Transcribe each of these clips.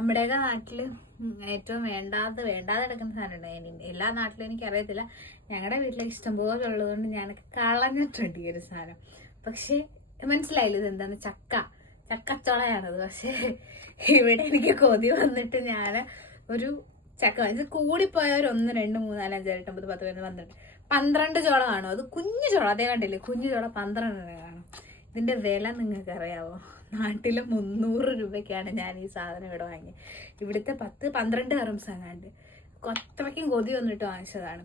നമ്മുടെയൊക്കെ നാട്ടില് ഏറ്റവും വേണ്ടാതെ കിടക്കുന്ന സാധനം എല്ലാ നാട്ടിലും എനിക്ക് അറിയത്തില്ല. ഞങ്ങളുടെ വീട്ടിലേക്ക് ഇഷ്ടംപോലെ ഉള്ളതുകൊണ്ട് ഞാനൊക്കെ കളഞ്ഞിട്ടുണ്ട് ഈ ഒരു സാധനം. പക്ഷെ മനസ്സിലായില്ല ഇതെന്താണ്, ചക്കച്ചോളയാണത്. പക്ഷെ ഇവിടെ എനിക്ക് കൊതി വന്നിട്ട് ഞാൻ ഒരു ചക്ക വാങ്ങിച്ചത്. കൂടിപ്പോയ ഒരു 1 2 3 4 5 6 8 9 10 11 12 ചോള കാണും. അത് കുഞ്ഞു ചോള, അതേ കണ്ടില്ലേ, കുഞ്ഞു ചോള 12 കാണും. ഇതിന്റെ വില നിങ്ങൾക്ക് അറിയാവോ? നാട്ടില് 300 രൂപയ്ക്കാണ് ഞാൻ ഈ സാധനം ഇവിടെ വാങ്ങി. ഇവിടുത്തെ 10-12 കറംസ് അങ്ങാണ്ട്. അത്രയ്ക്കും കൊതി വന്നിട്ട് വാങ്ങിച്ചതാണ്.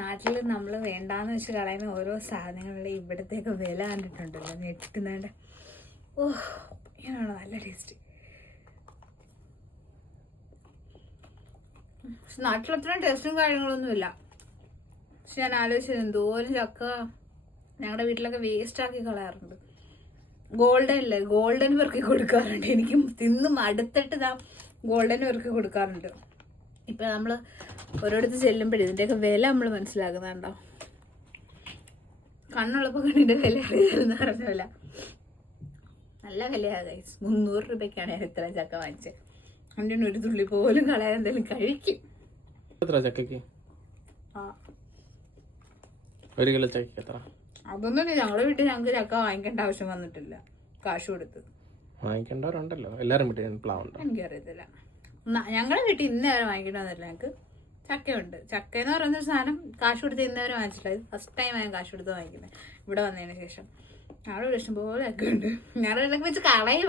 നാട്ടിൽ നമ്മൾ വേണ്ടാന്ന് വെച്ച് കളയുന്ന ഓരോ സാധനങ്ങളുടെ ഇവിടത്തേക്ക് വില കണ്ടിട്ടുണ്ടല്ലോ, ഞെട്ടുന്നുണ്ട്. ഓഹ്, ഇങ്ങനെയാണോ നല്ല ടേസ്റ്റ്. പക്ഷെ നാട്ടിലത്രയും ടേസ്റ്റും കാര്യങ്ങളൊന്നുമില്ല. പക്ഷെ ഞാൻ ആലോചിച്ചത് എന്തോരം ചക്ക ഞങ്ങളുടെ വീട്ടിലൊക്കെ വേസ്റ്റ് ആക്കി കളയാറുണ്ട്. ഗോൾഡൻ പെറുക്കി കൊടുക്കാറുണ്ട്. എനിക്ക് തിന്ന് മടുത്തിട്ട് ഗോൾഡൻ പെറുക്കി കൊടുക്കാറുണ്ട്. ഇപ്പൊ നമ്മള് ഓരോരുത്തർ ചെല്ലുമ്പോഴേ ഇതിന്റെയൊക്കെ വില നമ്മൾ മനസ്സിലാക്കുന്നുണ്ടോ? കണ്ണുള്ളപ്പോ കണ്ണിന്റെ വില അറിയാമെന്ന് പറഞ്ഞല്ല, നല്ല വിലയാ ഗൈസ്. 300 രൂപയ്ക്കാണ് ഞാൻ ഇത്ര ചക്ക വാങ്ങിച്ചത്. അതിന് ഒരു തുള്ളി പോലും കളയാൻ എന്തെങ്കിലും കഴിക്കും. ചക്കക്ക് 1 കിലോ ചക്ക എത്ര? അതൊന്നും ഞങ്ങളുടെ വീട്ടിൽ ഞങ്ങൾക്ക് ചക്ക വാങ്ങിക്കേണ്ട ആവശ്യം വന്നിട്ടില്ല. കാശ് കൊടുത്ത് വാങ്ങിക്കേണ്ടവരുണ്ടല്ലോ, എല്ലാരും വീട്ടിൽ പ്ലാവുണ്ടോ എനിക്കറിയത്തില്ല. ഞങ്ങളുടെ വീട്ടിൽ ഇന്നേ വരെ വാങ്ങിക്കേണ്ടി വന്നിട്ടില്ല. ഞങ്ങൾക്ക് ചക്കയുണ്ട്. ചക്ക എന്ന് പറയുന്ന ഒരു സാധനം കാശ് കൊടുത്ത് ഇന്നേ വരെ വാങ്ങിച്ചിട്ടില്ല. ഇത് ഫസ്റ്റ് ടൈം ഞാൻ കാശ് കൊടുത്ത് വാങ്ങിക്കുന്നത് ഇവിടെ വന്നതിന് ശേഷം. ഞങ്ങളുടെ ഇഷ്ടം പോലെ ഒക്കെ ഉണ്ട്. ഞങ്ങളുടെ വെച്ച് കളയുക.